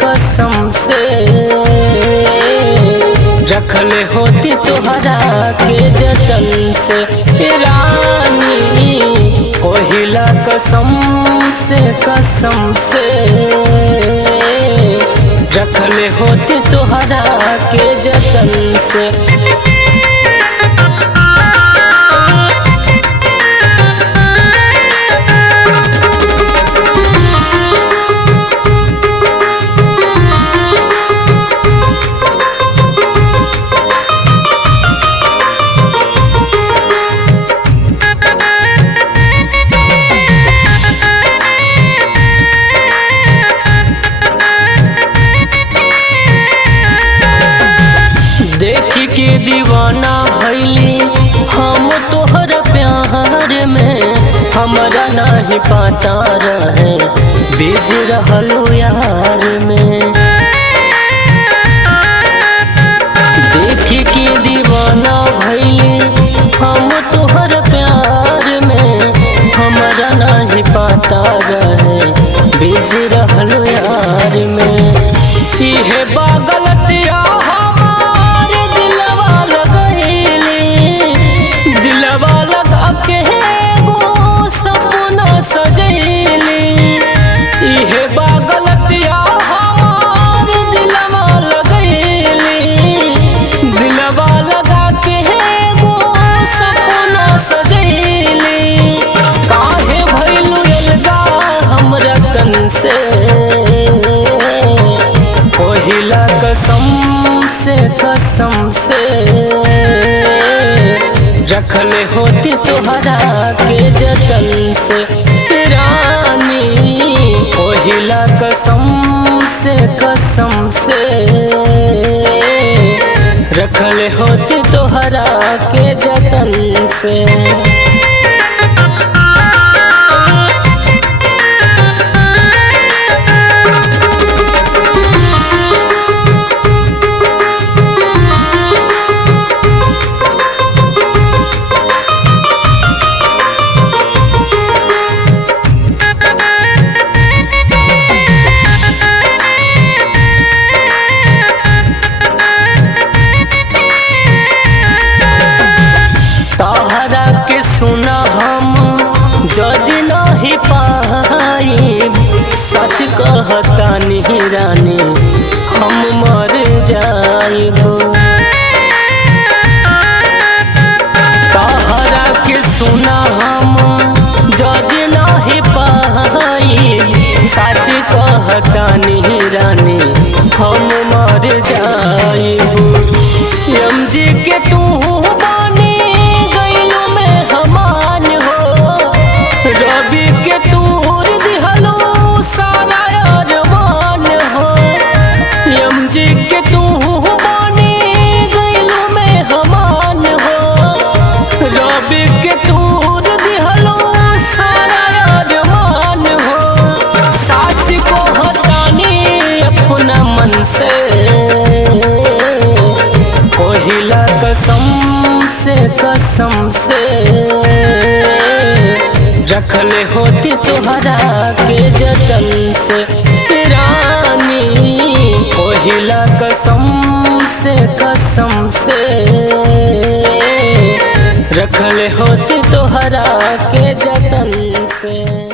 कसम से रखले होती तोहरा के जतन से रानी, पहिला कसम से रखले होती तोहरा के जतन से। देखी के दीवाना भैली हम तोहर प्यार में, हमरा नहीं पता रहे बीज रहलू यार में। देखी के दीवाना भैली हम तोहर प्यार में, हमरा नहीं पता रहे बीज रहलू यार में। इहे बागलतिया से पहिला कसम से रखले होती तोहरा के जतन से रानी, पहिला कसम से रखले होती तोहरा के जतन से। तोहरा के सुना हम जदि नहीं पाई, सच कहतानी रानी हम मर जाइब। तोहरा के सुना हम जदि नहीं पाई, सच कहतानी रानी हम मर जाइब। एमजी के तू से पहिला कसम से रखले होती तोहरा के जतन से रानी, पहिला कसम से रखले होती तोहरा के जतन से।